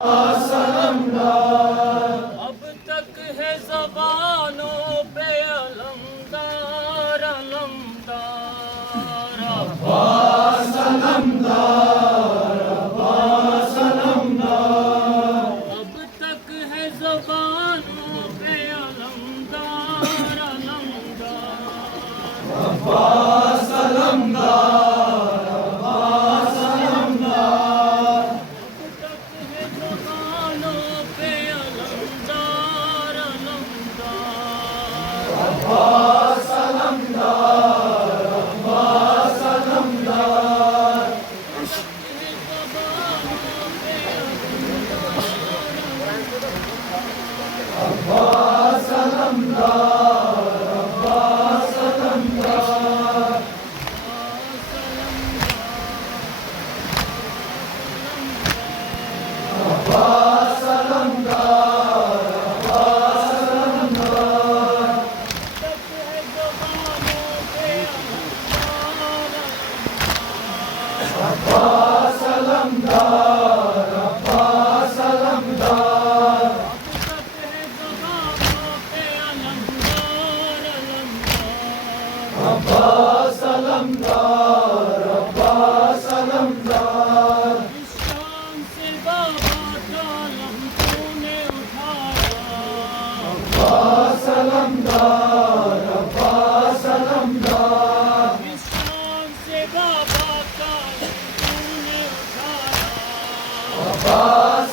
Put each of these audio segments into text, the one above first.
अब तक है ज़बानों पे अलमदार अलमदार अब्बास अलमदार अब्बास अलमदार। अब तक है ज़बानों पे अलमदार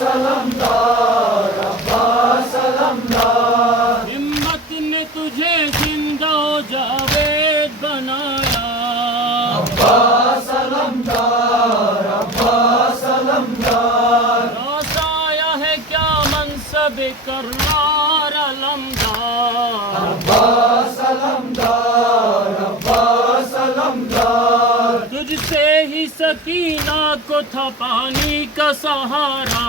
अलमदार अब्बास अलमदार। हिम्मत ने तुझे जिंदा जावेद बनाया। अब्बास अलमदार अब्बास अलमदार। आया है क्या मनसब करार अलमदार। अब्बास अलमदार अब्बास अलमदार। तुझसे ही सकीना को था पानी का सहारा।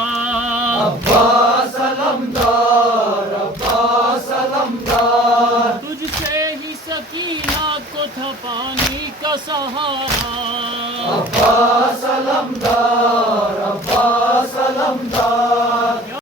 अब्बास अलमदार अब्बास अलमदार। तुझसे ही सकीना को था पानी का सहारा। अब्बास अलमदार अब्बास अलमदार।